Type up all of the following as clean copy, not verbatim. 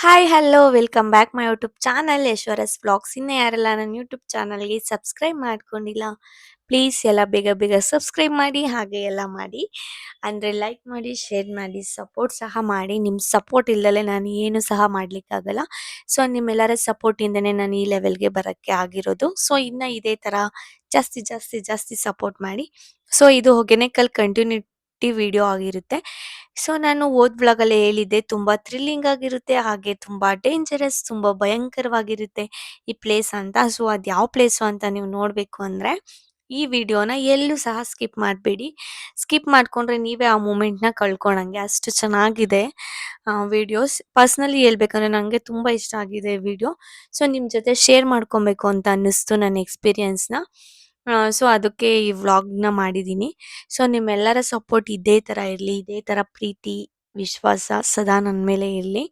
Hi hello welcome back my YouTube channel Yashwaras vlogs. ಇನ್ನೂ ಯಾರೆಲ್ಲ ನನ್ನ ಯೂಟ್ಯೂಬ್ ಚಾನಲ್ಗೆ ಸಬ್ಸ್ಕ್ರೈಬ್ ಮಾಡ್ಕೊಂಡಿಲ್ಲ ಪ್ಲೀಸ್ ಎಲ್ಲ ಬೇಗ ಬೇಗ ಸಬ್ಸ್ಕ್ರೈಬ್ ಮಾಡಿ, ಹಾಗೆ ಎಲ್ಲ ಮಾಡಿ ಅಂದರೆ ಲೈಕ್ ಮಾಡಿ, ಶೇರ್ ಮಾಡಿ, ಸಪೋರ್ಟ್ ಸಹ ಮಾಡಿ. ನಿಮ್ಮ ಸಪೋರ್ಟ್ ಇಲ್ಲದಲೆ ನಾನು ಏನು ಸಹ ಮಾಡಲಿಕ್ಕಾಗಲ್ಲ. ಸೊ ನಿಮ್ಮೆಲ್ಲರ ಸಪೋರ್ಟಿಂದನೇ ನಾನು ಈ ಲೆವೆಲ್ಗೆ ಬರೋಕ್ಕೆ ಆಗಿರೋದು. ಸೊ ಇನ್ನು ಇದೇ ಥರ ಜಾಸ್ತಿ ಜಾಸ್ತಿ ಜಾಸ್ತಿ ಸಪೋರ್ಟ್ ಮಾಡಿ. ಸೊ ಇದು ಹೊಗೆನೆಕಲ್ ಕಂಟಿನ್ಯೂಟಿ ವಿಡಿಯೋ ಆಗಿರುತ್ತೆ. ಸೊ ನಾನು ಹೋದ್ ವ್ಲಾಗಲ್ಲಿ ಹೇಳಿದ್ದೆ, ತುಂಬ ಥ್ರಿಲ್ಲಿಂಗ್ ಆಗಿರುತ್ತೆ, ಹಾಗೆ ತುಂಬ ಡೇಂಜರಸ್, ತುಂಬ ಭಯಂಕರವಾಗಿರುತ್ತೆ ಈ ಪ್ಲೇಸ್ ಅಂತ. ಸೊ ಅದು ಯಾವ ಪ್ಲೇಸು ಅಂತ ನೀವು ನೋಡಬೇಕು ಅಂದರೆ ಈ ವಿಡಿಯೋನ ಎಲ್ಲೂ ಸಹ ಸ್ಕಿಪ್ ಮಾಡಬೇಡಿ. ಸ್ಕಿಪ್ ಮಾಡಿಕೊಂಡ್ರೆ ನೀವೇ ಆ ಮೂಮೆಂಟ್ನ ಕಳ್ಕೊಳಂಗೆ, ಅಷ್ಟು ಚೆನ್ನಾಗಿದೆ ವಿಡಿಯೋಸ್. ಪರ್ಸ್ನಲಿ ಹೇಳ್ಬೇಕಂದ್ರೆ ನನಗೆ ತುಂಬ ಇಷ್ಟ ಆಗಿದೆ ವಿಡಿಯೋ. ಸೊ ನಿಮ್ಮ ಜೊತೆ ಶೇರ್ ಮಾಡ್ಕೊಬೇಕು ಅಂತ ಅನ್ನಿಸ್ತು ನನ್ನ ಎಕ್ಸ್ಪೀರಿಯನ್ಸ್ನ. ಸೊ ಅದಕ್ಕೆ ಈ ವ್ಲಾಗ್ನ ಮಾಡಿದ್ದೀನಿ. ಸೊ ನಿಮ್ಮೆಲ್ಲರ ಸಪೋರ್ಟ್ ಇದೇ ಥರ ಇರಲಿ, ಇದೇ ಥರ ಪ್ರೀತಿ ವಿಶ್ವಾಸ ಸದಾ ನನ್ನ ಮೇಲೆ ಇರಲಿ.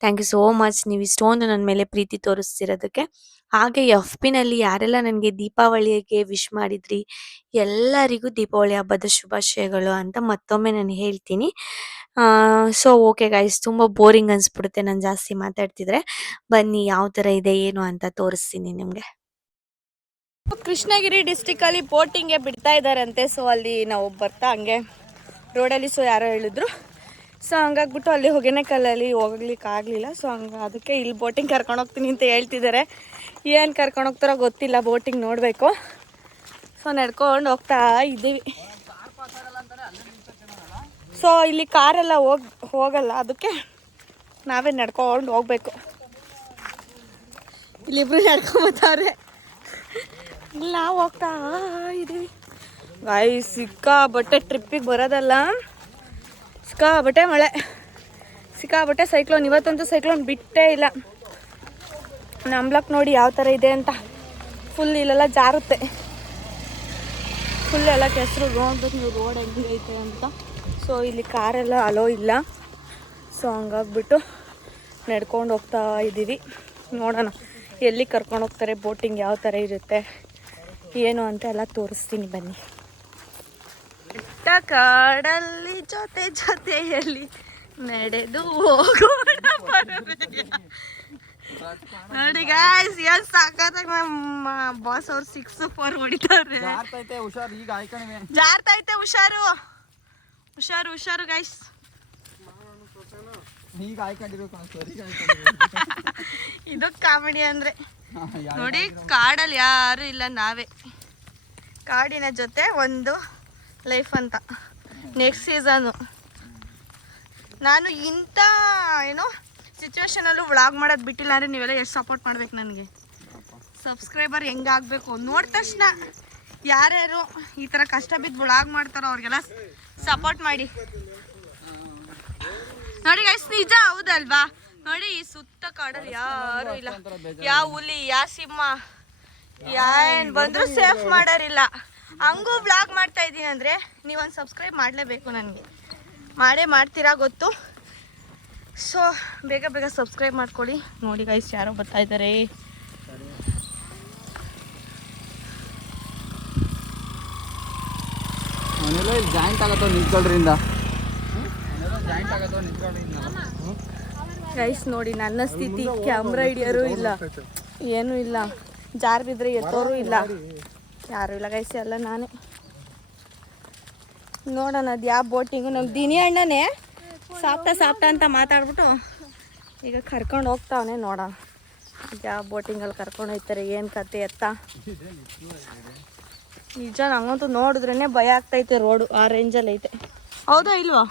ಥ್ಯಾಂಕ್ ಯು ಸೋ ಮಚ್ ನೀವು ಇಷ್ಟೊಂದು ನನ್ನ ಮೇಲೆ ಪ್ರೀತಿ ತೋರಿಸ್ತಿರೋದಕ್ಕೆ. ಹಾಗೆ ಎಫ್ ಪಿನಲ್ಲಿ ಯಾರೆಲ್ಲ ನನಗೆ ದೀಪಾವಳಿಗೆ ವಿಶ್ ಮಾಡಿದ್ರಿ ಎಲ್ಲರಿಗೂ ದೀಪಾವಳಿ ಹಬ್ಬದ ಶುಭಾಶಯಗಳು ಅಂತ ಮತ್ತೊಮ್ಮೆ ನಾನು ಹೇಳ್ತೀನಿ. ಸೊ ಓಕೆ ಗೈಸ್, ತುಂಬ ಬೋರಿಂಗ್ ಅನಿಸ್ಬಿಡುತ್ತೆ ನಾನು ಜಾಸ್ತಿ ಮಾತಾಡ್ತಿದ್ರೆ. ಬನ್ನಿ ಯಾವ ಥರ ಇದೆ ಏನು ಅಂತ ತೋರಿಸ್ತೀನಿ ನಿಮಗೆ. ಕೃಷ್ಣಗಿರಿ ಡಿಸ್ಟಿಕಲ್ಲಿ ಬೋಟಿಂಗ್ಗೆ ಬಿಡ್ತಾ ಇದ್ದಾರಂತೆ. ಸೊ ಅಲ್ಲಿ ನಾವು ಬರ್ತಾ ಹಂಗೆ ರೋಡಲ್ಲಿ ಯಾರೋ ಹೇಳಿದ್ರು. ಸೊ ಹಂಗಾಗ್ಬಿಟ್ಟು ಅಲ್ಲಿ ಹೊಗೆನೆಕಲ್ಲಲ್ಲಿ ಹೋಗ್ಲಿಕ್ಕೆ ಆಗಲಿಲ್ಲ. ಸೊ ಅದಕ್ಕೆ ಇಲ್ಲಿ ಬೋಟಿಂಗ್ ಕರ್ಕೊಂಡು ಹೋಗ್ತೀನಿ ಅಂತ ಹೇಳ್ತಿದ್ದಾರೆ. ಏನು ಕರ್ಕೊಂಡು ಹೋಗ್ತಾರೋ ಗೊತ್ತಿಲ್ಲ, ಬೋಟಿಂಗ್ ನೋಡಬೇಕು. ಸೊ ನಡ್ಕೊಂಡು ಹೋಗ್ತಾ ಇದ್ದೀವಿ. ಸೊ ಇಲ್ಲಿ ಕಾರೆಲ್ಲ ಹೋಗಲ್ಲ, ಅದಕ್ಕೆ ನಾವೇ ನಡ್ಕೊಂಡು ಹೋಗ್ಬೇಕು. ಇಲ್ಲಿಬ್ರು ನಡ್ಕೊಂಬತ್ತಾರೆ, ನಾವು ಹೋಗ್ತಾ ಇದ್ದೀವಿ. ಸಿಕ್ಕಾಬಟ್ಟೆ ಟ್ರಿಪ್ಪಿಗೆ ಬರೋದಲ್ಲ, ಸಿಕ್ಕಾಬಟ್ಟೆ ಮಳೆ, ಸಿಕ್ಕಾಬಟ್ಟೆ ಸೈಕ್ಲೋನ್. ಇವತ್ತಂತೂ ಸೈಕ್ಲೋನ್ ಬಿಟ್ಟೇ ಇಲ್ಲ. ನಂಬ್ಲಕ್ ನೋಡಿ ಯಾವ ಥರ ಇದೆ ಅಂತ. ಫುಲ್ ಇಲ್ಲೆಲ್ಲ ಜಾರುತ್ತೆ, ಫುಲ್ ಎಲ್ಲ ಕೆಸರು. ನೋಡ್ಬೇಕು ನೀವು ರೋಡ್ ಹೆಂಗೈತೆ ಅಂತ. ಸೊ ಇಲ್ಲಿ ಕಾರೆಲ್ಲ ಅಲೋ ಇಲ್ಲ. ಸೊ ಹಂಗಾಗ್ಬಿಟ್ಟು ನಡ್ಕೊಂಡು ಹೋಗ್ತಾ ಇದ್ದೀವಿ. ನೋಡೋಣ ಎಲ್ಲಿ ಕರ್ಕೊಂಡು ಹೋಗ್ತಾರೆ, ಬೋಟಿಂಗ್ ಯಾವ ಥರ ಇರುತ್ತೆ ಏನು ಅಂತ ಎಲ್ಲ ತೋರಿಸ್ತೀನಿ ಬನ್ನಿ. ಬೆಟ್ಟ ಕಾಡಲ್ಲಿ ಜೊತೆ ಜೊತೆಯಲ್ಲಿ ನಡೆದು ಹೋಗೋಣ ನೋಡಿ ಗಾಯ್ಸ್, ಏನು ಸಾಕಾದಾಗ ನಮ್ಮ ಬಾಸ್ ಅವ್ರು 6-4 ಹೊಡಿತಾರೆ. ಜಾರ್ತೈತೆ, ಹುಷಾರು ಹುಷಾರು ಹುಷಾರು ಗೈಸ್. ಇದು ಕಾಮಿಡಿ ಅಂದ್ರೆ ನೋಡಿ. ಕಾಡಲ್ಲಿ ಯಾರು ಇಲ್ಲ, ನಾವೇ ಕಾಡಿನ ಜೊತೆ ಒಂದು ಲೈಫ್ ಅಂತ. ನೆಕ್ಸ್ಟ್ ಸೀಸನು ನಾನು ಇಂಥ ಏನೋ ಸಿಚುವೇಶನಲ್ಲೂ ವ್ಲಾಗ್ ಮಾಡೋದು ಬಿಟ್ಟಿಲ್ಲ ಅಂದರೆ ನೀವೆಲ್ಲ ಎಷ್ಟು ಸಪೋರ್ಟ್ ಮಾಡ್ಬೇಕು ನನಗೆ. ಸಬ್ಸ್ಕ್ರೈಬರ್ ಹೆಂಗಾಗಬೇಕು ನೋಡಿದ ತಕ್ಷಣ ಯಾರ್ಯಾರು ಈ ಥರ ಕಷ್ಟ ಬಿದ್ದು ವ್ಲಾಗ್ ಮಾಡ್ತಾರೋ ಅವ್ರಿಗೆಲ್ಲ ಸಪೋರ್ಟ್ ಮಾಡಿ. ನೋಡಿ ಗೈಸ್, ನಿಜ ಹೌದಲ್ವಾ? ನೋಡಿ ಈ ಸುತ್ತ ಕಾಡಲ್ಲಿ ಯಾರು ಇಲ್ಲ, ಯಾವ ಹುಲಿ ಯಾವ ಸಿಂಹ ಏನ್ ಬಂದ್ರು ಸೇಫ್ ಮಾಡೋರಿಲ್ಲ. ಹಂಗೂ ಬ್ಲಾಗ್ ಮಾಡ್ತಾ ಇದ್ದೀನಿ ಅಂದರೆ ನೀವೊಂದು ಸಬ್ಸ್ಕ್ರೈಬ್ ಮಾಡಲೇಬೇಕು, ನನಗೆ ಮಾಡೇ ಮಾಡ್ತೀರಾ ಗೊತ್ತು. ಸೊ ಬೇಗ ಬೇಗ ಸಬ್ಸ್ಕ್ರೈಬ್ ಮಾಡ್ಕೊಳ್ಳಿ. ನೋಡಿ ಗೈಸ್, ಯಾರೋ ಬರ್ತಾ ಇದ್ದಾರೆ. ಜಾಯಿಂಟ್ ಆಗತ್ತೋ ನಿಂತ್ಕೊಳ್ಳ್ರಿಂದ ಗೈಸ್ ನೋಡಿ ನನ್ನ ಸ್ಥಿತಿ, ಕ್ಯಾಮ್ರಾ ಹಿಡಿಯೋರು ಇಲ್ಲ, ಏನೂ ಇಲ್ಲ, ಜಾರ್ ಬಿದ್ದರೆ ಎತ್ತೋರು ಇಲ್ಲ, ಯಾರು ಇಲ್ಲ ಗೈಸ್, ಎಲ್ಲ ನಾನೇ. ನೋಡೋಣ ಅದು ಯಾವ ಬೋಟಿಂಗು. ನಮ್ಮ ದಿನಿ ಅಣ್ಣನೇ ಸಾಪ್ಟ ಅಂತ ಮಾತಾಡ್ಬಿಟ್ಟು ಈಗ ಕರ್ಕೊಂಡು ಹೋಗ್ತಾವನೆ. ನೋಡೋಣ ಯಾವ ಬೋಟಿಂಗಲ್ಲಿ ಕರ್ಕೊಂಡು ಹೋಗ್ತಾರೆ, ಏನು ಕತೆ ಎತ್ತ. ನಿಜ ನಂಗಂತೂ ನೋಡಿದ್ರೇ ಭಯ ಆಗ್ತೈತೆ. ರೋಡು ಆ ರೇಂಜಲ್ಲಿ ಐತೆ. ಹೌದಾ ಇಲ್ವಾ?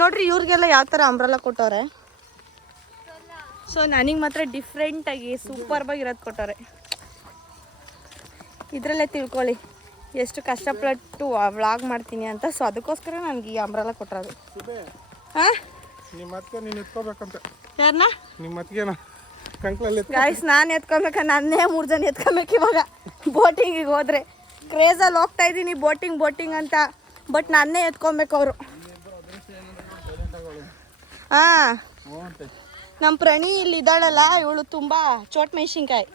ನೋಡ್ರಿ ಇವ್ರಿಗೆಲ್ಲ ಯಾವ ಥರ ಅಂಬ್ರೆಲ್ಲ ಕೊಟ್ಟವ್ರೆ. ಸೊ ನನಗೆ ಮಾತ್ರ ಡಿಫ್ರೆಂಟಾಗಿ ಸೂಪರ್ಬಾಗಿರೋದು ಕೊಟ್ಟವ್ರೆ. ಇದರಲ್ಲೇ ತಿಳ್ಕೊಳ್ಳಿ ಎಷ್ಟು ಕಷ್ಟಪಟ್ಟು ವ್ಲಾಗ್ ಮಾಡ್ತೀನಿ ಅಂತ. ಸೊ ಅದಕ್ಕೋಸ್ಕರ ನನಗೆ ಈ ಅಂಬ್ರೆಲ್ಲ ಕೊಟ್ಟರೋದು. ಹಾಂ, ಯಾರನ್ನ ಗಾಯ್ಸ್ ನಾನು ಎತ್ಕೊಬೇಕ? ನನ್ನೇ 3 ಜನ ಎತ್ಕೊಬೇಕು ಇವಾಗ ಬೋಟಿಂಗಿಗೆ ಹೋದರೆ. ಕ್ರೇಜಲ್ಲಿ ಹೋಗ್ತಾ ಇದ್ದೀನಿ ಬೋಟಿಂಗ್ ಅಂತ, ಬಟ್ ನನ್ನೇ ಎತ್ಕೊಬೇಕು ಅವರು. ಹಾಂ, ನಮ್ಮ ಪ್ರಣಿ ಇಲ್ಲಿ ಇದ್ದಾಳಲ್ಲ, ಇವಳು ತುಂಬ ಚೋಟ್ ಮೆಣಸಿನ್ಕಾಯಿ.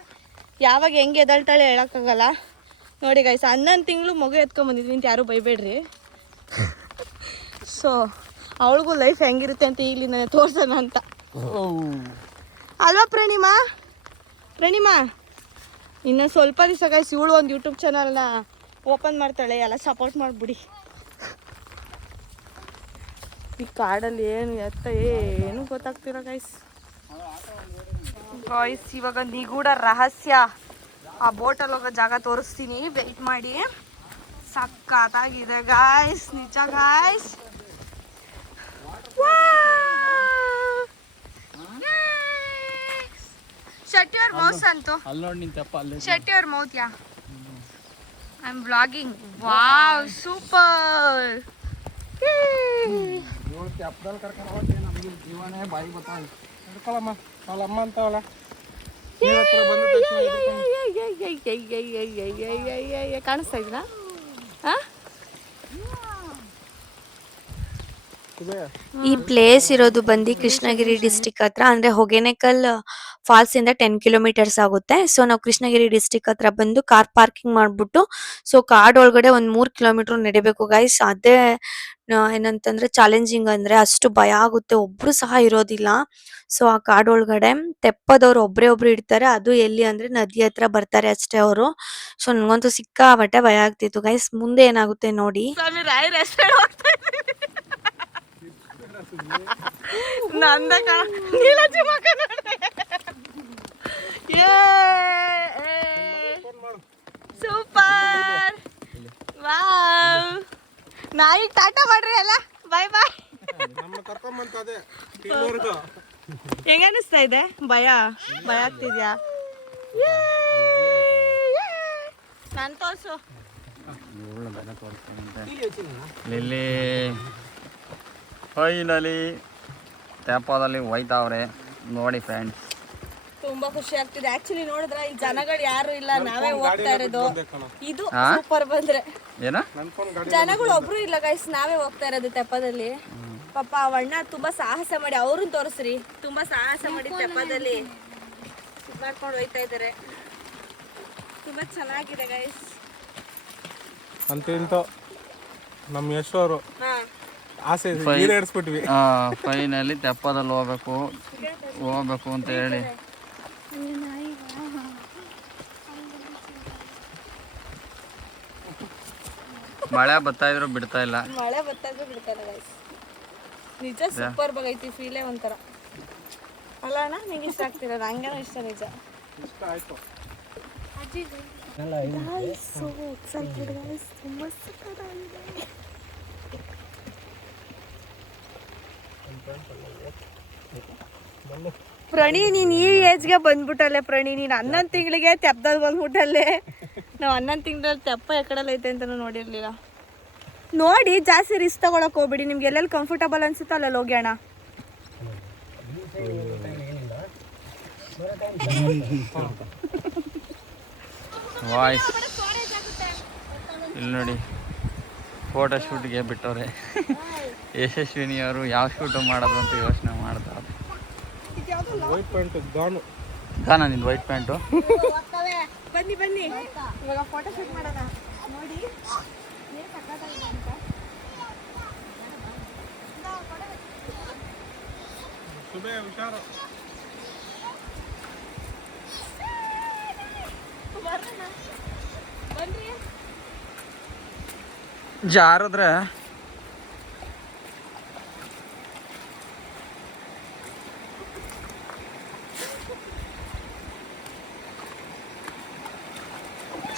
ಯಾವಾಗ ಹೆಂಗೆ ಎದಳ್ತಾಳೆ ಹೇಳೋಕ್ಕಾಗಲ್ಲ. ನೋಡಿ ಗೈಸ್, 11 ತಿಂಗಳು ಮಗು ಎತ್ಕೊಂಬಂದಿದ್ವಿ ಅಂತ ಯಾರೂ ಬೈಬೇಡ್ರಿ. ಸೊ ಅವಳಿಗೂ ಲೈಫ್ ಹೆಂಗಿರುತ್ತೆ ಅಂತ ಇಲ್ಲಿ ನಾನು ತೋರ್ಸೋಣ ಅಂತ ಅಲ್ವಾ ಪ್ರೇಣಿಮಾ ಇನ್ನು ಸ್ವಲ್ಪ ದಿವಸ ಗೈಸ್ ಇವಳು ಒಂದು ಯೂಟ್ಯೂಬ್ ಚಾನಲ್ನ ಓಪನ್ ಮಾಡ್ತಾಳೆ, ಎಲ್ಲ ಸಪೋರ್ಟ್ ಮಾಡಿಬಿಡಿ. ಈ ಕಾಡಲ್ಲಿ ಏನು ಎತ್ತ ಏನು ಗೊತ್ತಾಗ್ತಿಲ್ಲ ಗೈಸ್. ಇವಾಗ ನಿಗೂಢ ರಹಸ್ಯ ಆ ಬೋಟಲ್ಲಿ ಹೋಗೋ ಜಾಗ ತೋರಿಸ್ತೀನಿ, ವೆಯ್ಟ್ ಮಾಡಿ. ಸಕ್ಕತ್ತಾಗಿದೆ ಗಾಯ್ಸ್, ನಿಜ guys. Shut your mouth Santhu, shut your mouth. Ya I am vlogging. Wow super. ಕಾಣಿಸ್ತಾ ಇದೀನಾ? ಈ ಪ್ಲೇಸ್ ಇರೋದು ಬಂದು ಕೃಷ್ಣಗಿರಿ ಡಿಸ್ಟಿಕ್ ಹತ್ರ, ಅಂದ್ರೆ ಹೊಗೇನಕಲ್ ಫಾಲ್ಸ್ ಇಂದ 10 ಕಿಲೋಮೀಟರ್ಸ್ ಆಗುತ್ತೆ. ಸೊ ನಾವು ಕೃಷ್ಣಗಿರಿ ಡಿಸ್ಟಿಕ್ ಹತ್ರ ಬಂದು ಕಾರ್ ಪಾರ್ಕಿಂಗ್ ಮಾಡ್ಬಿಟ್ಟು, ಸೊ ಕಾಡ್ ಒಳಗಡೆ 3 ಕಿಲೋಮೀಟರ್ ನಡಿಬೇಕು ಗೈಸ್. ಅದೇ ಏನಂತಂದ್ರೆ ಚಾಲೆಂಜಿಂಗ್, ಅಂದ್ರೆ ಅಷ್ಟು ಭಯ ಆಗುತ್ತೆ, ಒಬ್ರು ಸಹ ಇರೋದಿಲ್ಲ. ಸೊ ಆ ಕಾಡ್ ಒಳಗಡೆ ತೆಪ್ಪದವ್ರು ಒಬ್ರು ಇರ್ತಾರೆ, ಅದು ಎಲ್ಲಿ ಅಂದ್ರೆ ನದಿ ಹತ್ರ ಬರ್ತಾರೆ ಅಷ್ಟೇ ಅವರು. ಸೊ ನನಗಂತೂ ಸಿಕ್ಕಾಪಟ್ಟೆ ಭಯ ಆಗ್ತಿತ್ತು ಗೈಸ್. ಮುಂದೆ ಏನಾಗುತ್ತೆ ನೋಡಿ. ಸೂಪರ್. ವಾವ್, ನಾಯಿ ಟಾಟಾ ಮಾಡ್ರಿ ಅಲ್ಲ, ಬಾಯ್ ಬಾಯ್. ಹೆಂಗ ಅನಿಸ್ತಾ ಇದೆ? ಭಯ ಆಗ್ತಿದ್ಯಾ? ನಾನು ತೋರ್ಸು. ಲಿಲ್ಲಿ ಫೈನಲಿ ತೆಪ್ಪದಲ್ಲಿ ಹೋಯ್ತಾವ್ರೆ ನೋಡಿ ಫ್ರೆಂಡ್ಸ್. ತುಂಬಾ ಖುಷಿ ಆಗ್ತಿದೆ. ಆಕ್ಚುಲಿ ನೋಡಿದ್ರ ಈ ಜನಗಳು ಯಾರು ಇಲ್ಲ, ನಾವೇ ಹೋಗ್ತಾ ಇರೋದು. ಇದು ಸೂಪರ್. ಬಂದ್ರೆ ಏನ ಜನಗಳು ಒಬ್ರು ಇಲ್ಲ ಗೈಸ್, ನಾವೇ ಹೋಗ್ತಾ ಇರೋದು ತೆಪ್ಪದಲ್ಲಿ. ಪಾಪ ಅವಣ್ಣ ತುಂಬಾ ಸಾಹಸ ಮಾಡಿ, ಅವ್ರನ್ನ ತೋರಿಸ್ರಿ, ತುಂಬಾ ಸಾಹಸ ಮಾಡಿ ತೆಪ್ಪದಲ್ಲಿ ಮಾಡ್ಕೊಂಡು ಹೋಯ್ತಾ ಇದಾರೆ. ತುಂಬಾ ಚೆನ್ನಾಗಿದೆ ಗೈಸ್. ಅಂತ ನಮ್ಮ ಯಶೋರು ಆಸೆ ಈಡೇರಿಸ್ಬಿಟ್ವಿ. ಫೈನಲಿ ತೆಪ್ಪದಲ್ಲಿ ಹೋಗ್ಬೇಕು ಅಂತ ಹೇಳಿ ಮಳೆ ಬರ್ತಾ ಇದ್ರು ಬಿಡ್ತಾ ಇಲ್ಲ ಗೈಸ್. ನಿಜ ಸೂಪರ್ ಆಗೈತಿ, ಫೀಲೇ ಒಂಥರ ಅಲ್ಲ ಅಣ್ಣ? ನಿಂಗೆ ಇಷ್ಟ ಆಗ್ತಿರೋದು? ಹಂಗೇನೋ ಇಷ್ಟ, ನಿಜ ಇಷ್ಟ ಆಯ್ತು. ಪ್ರಣಿ, ನೀನ್ ಈ ಏಜ್ಗೆ ಬಂದ್ಬಿಟ್ಟಲ್ಲೇ ಪ್ರಣಿ. ನೀನ್ 11 ತಿಂಗಳಿಗೆ ತೆಪ್ಪದಲ್ಲಿ ಬಂದ್ಬಿಟ್ಟಲ್ಲೇ. ನಾವು 11 ತಿಂಗಳಲ್ಲಿ ತೆಪ್ಪ ಎಕಡಲ್ಲ ಐತೆ ಅಂತ ನೋಡಿರ್ಲಿಲ್ಲ. ನೋಡಿ, ಜಾಸ್ತಿ ರಿಸ್ಕ್ ತಗೊಳಕ್ ಹೋಗ್ಬಿಡಿ. ನಿಮ್ಗೆ ಎಲ್ಲೆಲ್ಲಿ ಕಂಫರ್ಟಬಲ್ ಅನ್ಸುತ್ತೋ ಅಲ್ಲೆಲ್ಲಿ ಹೋಗಿ ಅಣ್ಣ. ವಾಯ್ಸ್ ಇಲ್ಲಿ ನೋಡಿ, ಫೋಟೋ ಶೂಟ್ಗೆ ಬಿಟ್ಟವ್ರೆ. ಯಶಸ್ವಿನಿ ಅವರು ಯಾವ ಶೂಟು ಮಾಡೋದು ಅಂತ ಯೋಚನೆ ಮಾಡ್ತಾರೆ. ವೈಟ್ ಪ್ಯಾಂಟ್ ಗಾನ ನಿಂದು ವೈಟ್ ಪ್ಯಾಂಟು. ಬನ್ನಿ ಇವಾಗ ಫೋಟೋ ಶೂಟ್ ಮಾಡೋಣ. ನೋಡಿ ಹುಷಾರು.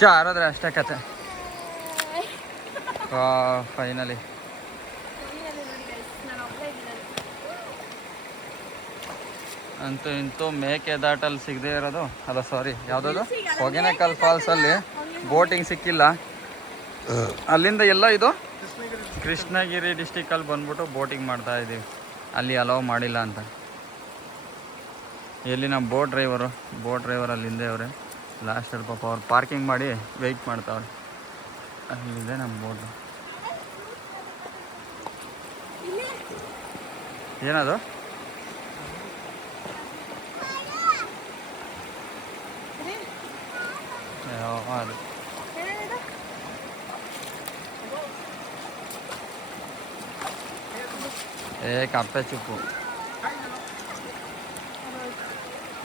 ಜಾರದ್ರೆ ಅಷ್ಟೇ ಕತೆ. ಫೈನಲಿ ಅಂತೂ ಇಂತೂ ಮೇಕೆದಾಟಲ್ಲಿ ಸಿಗದೆ ಇರೋದು ಅಲ್ಲ, ಸಾರಿ ಯಾವುದದು ಹೊಗೇನಕಲ್ ಫಾಲ್ಸಲ್ಲಿ ಬೋಟಿಂಗ್ ಸಿಕ್ಕಿಲ್ಲ. ಅಲ್ಲಿಂದ ಎಲ್ಲ ಇದು ಕೃಷ್ಣಗಿರಿ ಡಿಸ್ಟಿಕಲ್ಲಿ ಬಂದ್ಬಿಟ್ಟು ಬೋಟಿಂಗ್ ಮಾಡ್ತಾ ಇದ್ದೀವಿ. ಅಲ್ಲಿ ಅಲೋವ್ ಮಾಡಿಲ್ಲ ಅಂತ. ಎಲ್ಲಿ ನಮ್ಮ ಬೋಟ್ ಡ್ರೈವರ್ ಅಲ್ಲಿಂದೆ ಅವರೇ ಲಾಸ್ಟಲ್ಲಿ ಪಾಪ ಅವ್ರು ಪಾರ್ಕಿಂಗ್ ಮಾಡಿ ವೆಯ್ಟ್ ಮಾಡ್ತಾವ್ರೆ. ಅಲ್ಲಿದೆ ನಮ್ಮ ಬೋಟ್. ಏನದು? ಅದು ಏ ಕಪ್ಪೆ ಚಿಪ್ಪು.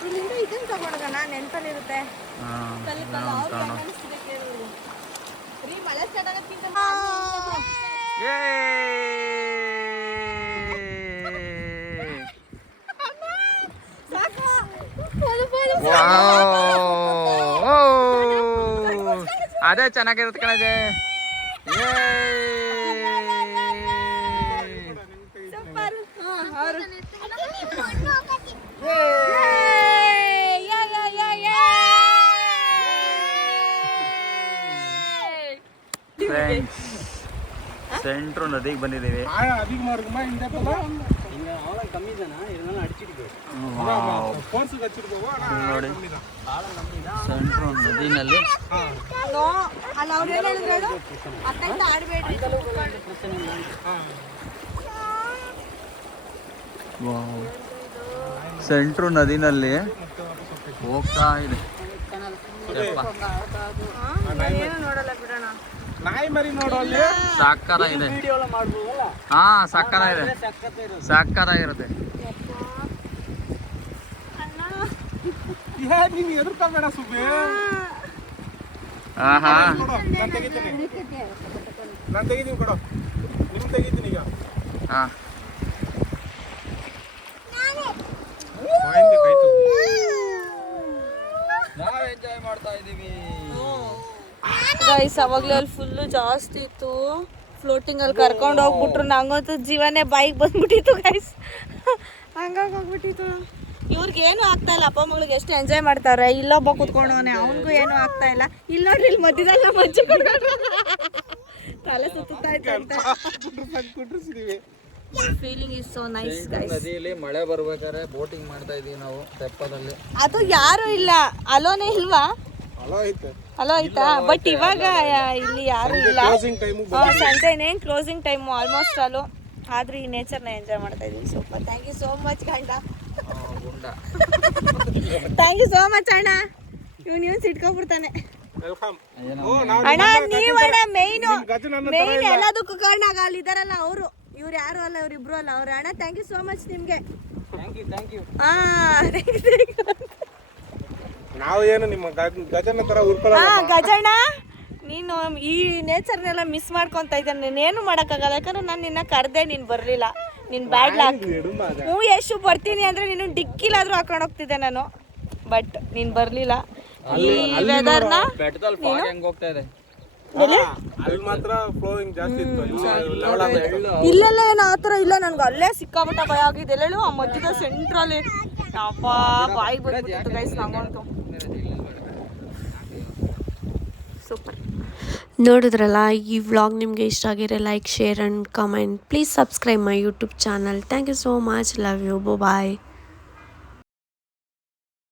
ಇಲ್ಲಿಂದ ಇದನ್ನ ತಗೊಂಡೋಗೋಣ, ನೆನಪಲ್ಲಿರುತ್ತೆ. ಮಳೆ ಸ್ಟಾರ್ಟ್ ಆಗೋದ್ಕಿಂತ ಅದೇ ಚೆನ್ನಾಗಿರುತ್ತೆ ಕಣಜೆ. ಫ್ರೆಂಡ್ಸ್, ಸೆಂಟ್ರು ನದಿಗೆ ಬಂದಿದ್ದೀವಿ. ನೋಡಿ ಸೆಂಟ್ರು ನದಿನಲ್ಲಿ ಸೆಂಟ್ರು ನದಿನಲ್ಲಿ ಹೋಗ್ತಾ ಇದೆ. ನೋಡಲ್ಲ ಬಿಡೋಣ. ನಾಯಿ ಮರಿ ನೋಡು ಅಲ್ಲಿ. ಸಾಕಾರ ಇದೆ. ಹಾ ಸಾಕಾರ ಇದೆ, ಸಾಕಾರ ಇರುತ್ತೆ. ನೀನು ಎದುರ್ಕೋಬೇಡ ಸುಬ್ಬಿ. ಆಹಾ ನಾನು ತೆಗಿತೀನಿ ಕೊಡು. ನಿಮ್ ತೆಗಿತೀನಿ ಈಗ. ಹಾ ನಾವು ಎಂಜಾಯ್ ಮಾಡ್ತಾ ಇದೀವಿ ಗೈಸ್. ಅವಾಗಲೇ ಅಲ್ಲಿ ಫುಲ್ಲು ಜಾಸ್ತಿ ಇತ್ತು. ಫ್ಲೋಟಿಂಗ್ ಅಲ್ಲಿ ಕರ್ಕೊಂಡು ಹೋಗ್ಬಿಟ್ರು. ನಂಗಂತೂ ಜೀವನೇ ಬಾಯಿಗೆ ಬಂದ್ಬಿಟ್ಟಿತ್ತು ಗೈಸ್. ಹಂಗಾಗೋಗ್ಬಿಟ್ಟಿತ್ತು. ಇವ್ರಿಗೆ ಏನು ಆಗ್ತಾ ಇಲ್ಲ. ಅಪ್ಪ ಮಗಳಿಗೆ ಎಷ್ಟು ಎಂಜಾಯ್ ಮಾಡ್ತಾರೆ. ಇಲ್ಲೊಬ್ಬ ಕುತ್ಕೊಂಡವನೆ, ಅವನಿಗೂ ಏನು ಆಗ್ತಾ ಇಲ್ಲ. ಇಲ್ಲಿ ನೋಡ್ರಿ, ಇಲ್ಲಿ ಮಧ್ಯದಲ್ಲ ಮಜ್ಜಿ ತಲೆ ಸುತ್ತಾ ಇತ್ತು. Feeling is so nice guys. ನದಿಯಲ್ಲಿ ಮಳೆ ಬರ್ಬೇಕಾದ್ರೆ ಬೋಟಿಂಗ್ ಮಾಡ್ತಾ ಇದೀವಿ ನಾವು ತೆಪ್ಪದಲ್ಲಿ. ಅದು ಯಾರು ಇಲ್ಲ, ಅಲೋನೇ ಇಲ್ವಾ? ಅಲೋ ಆಯ್ತಾ. ಬಟ್ ಇವಾಗ ಇಲ್ಲಿ ಯಾರು ಇಲ್ಲ. ಸಂಜೆ ಇನ್ನೇನು ಕ್ಲೋಸಿಂಗ್ ಟೈಮು ಆಲ್ಮೋಸ್ಟ್ ಅಲ್ಲೋ. ಆದ್ರೆ ಈ ನೇಚರ್ನ ಎಂಜಾಯ್ ಮಾಡ್ತಾ ಇದೀವಿ. Super. Thank you so much ಗಂಡ. ಥ್ಯಾಂಕ್ ಯು ಸೋ ಮಚ್ ಅಣ್ಣ. ಇವನು ಸಿಟ್ಕೊಂಡ್ಬಿಡ್ತಾನೆ. ಅಣ್ಣ ನೀವಣ್ಣ ಮೇಯ್ನು ಎಲ್ಲದಕ್ಕೂ ಕಾರಣ. ಅಲ್ಲಿ ಇದಾರಲ್ಲ ಅವರು, ಇವ್ರು ಯಾರು ಅಲ್ಲ, ಇವ್ರಿಬ್ರು ಅಲ್ಲ, ಅವ್ರ ಅಣ್ಣ. ಥ್ಯಾಂಕ್ ಯು ಸೋ ಮಚ್ ನಿಮ್ಗೆ. ನಾವು ಏನು ನಿಮ್ಮ ಗಜನ ತರ ಉರ್ಕೊಳ್ಳೋಣ. ಗಜಣ್ಣ, ನೀನು ಈ ನೇಚರ್ನೆಲ್ಲ ಮಿಸ್ ಮಾಡ್ಕೊಂತ ಇದ್ದಾನೆ. ನೀನೇನು ಮಾಡೋಕ್ಕಾಗಲ್ಲ. ಯಾಕಂದ್ರೆ ನಾನು ನಿನ್ನ ಕರೆದೆ, ನೀನು ಬರಲಿಲ್ಲ. ನೀನು ಬ್ಯಾಡ್ ಲಾಕ್. ಹ್ಞೂ ಎಷ್ಟು ಬರ್ತೀನಿ ಅಂದರೆ ನೀನು ಡಿಕ್ಕಿಲಾದರೂ ಹಾಕೊಂಡು ಹೋಗ್ತಿದ್ದೆ ನಾನು. ಬಟ್ ನೀನು ಬರಲಿಲ್ಲ. ಈ ವೆದರ್ನ ಅಲ್ಲಿ ಮಾತ್ರ ಫ್ಲೋಯಿಂಗ್ ಜಾಸ್ತಿ ಇತ್ತು. ಇಲ್ಲೆಲ್ಲ ಏನೋ ಆ ಥರ ಇಲ್ಲ. ನನ್ಗೆ ಅಲ್ಲೇ ಸಿಕ್ಕಾಬಿಟ್ಟ ಭಯ ಆಗಿದೆ. ಎಲ್ಲೆಲ್ಲೂ ಆ ಮಧ್ಯದ ಸೆಂಟ್ರಲ್ಲಿ ಅಪ್ಪ ಬಾಯಿ ಬಂದ್ಬಿಟ್ಟಿತ್ತು ಗೈಸ್. ನಂಗಂತೂ ಸೂಪರ್. ನೋಡಿದ್ರಲ್ಲ, ಈ ವ್ಲಾಗ್ ನಿಮಗೆ ಇಷ್ಟ ಆಗಿರೋ like, share and comment. Please subscribe my YouTube channel. Thank you so much. Love you. Bye.